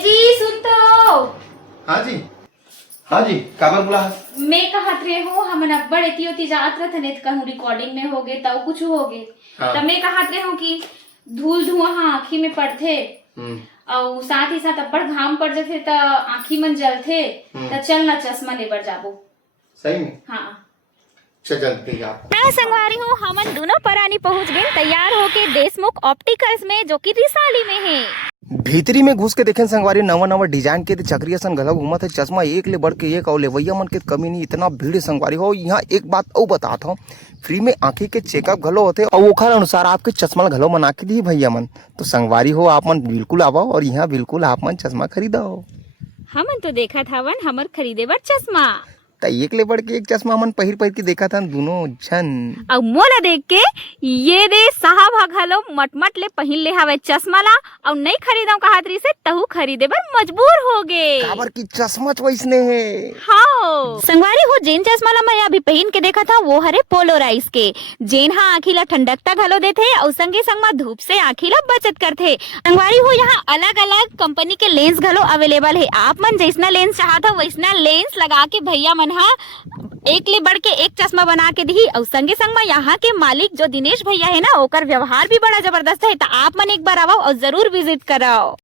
जी सुन तो। हाँ जी, हाँ जी, काबर बोला है? मैं कहत रहे हो हमन अब्बड़ एती ओती जात रहत ने कहूं रिकॉर्डिंग में हो गए तब कुछ हो गए। हाँ। तब मैं कहत रहे हो कि धूल धुआं आँखी में पड़थे और साथ ही साथ अब्बड़ घाम पड़ जाथे त आँखी मन जलथे त चल ना चश्मा लेबर जाबो। सही में? हाँ चलते आप। मैं संगवारी हूँ हमन दोनों परानी पहुँच गए तैयार होके देशमुख ऑप्टिकल्स में जो कि रिसाली में है। भीतरी में घुस के देखें संगवारी नवा नवा डिजाइन के चक्रिया सन घलव घूमत है। चश्मा एक ले बढ़ के एक और लेवैया मन के कमी नहीं, इतना भीड़ संगवारी हो। यहाँ एक बात और बतात हूँ, फ्री में आंखी के चेकअप घलो होते और ओखर अनुसार आपके चश्मा घलो मना के दी भैया मन। तो संगवारी हो आप मन बिल्कुल आवो और यहाँ बिल्कुल आप मन चश्मा खरीदो। हमन तो देखा था वन हमर खरीदे बर चश्मा त एक ले बढ़ के एक चश्मा मन पहिर के देखा था दोनों झन। और मोला देख के ये दे साहब हलो मटमट ले पहिन ले हवे चश्मा ला और नहीं खरीदो कहातरी से तहु खरीदे बर मजबूर हो गए। काबर की चश्मा वैसने है। हाँ संगवारी हो जेन चश्मा ला मैं अभी पहन के देखा था वो हरे पोलोराइज के जेन हा आँखी ला ठंडकता घलो देथे और संगे संग में धूप से आँखी ला बचत करथे। संगवारी हो यहाँ अलग अलग कंपनी के लेंस घलो अवेलेबल है। आप मन जैसना लेंस चाहत हो वैसना लेंस लगा के भैया मन हा एक ले बढ़ के एक चश्मा बना के दी। और संगे संग में यहाँ के मालिक जो दिनेश भैया है ना ओकर व्यवहार भी बड़ा जबरदस्त है। तो आप मन एक बार आओ और जरूर विजिट कराओ।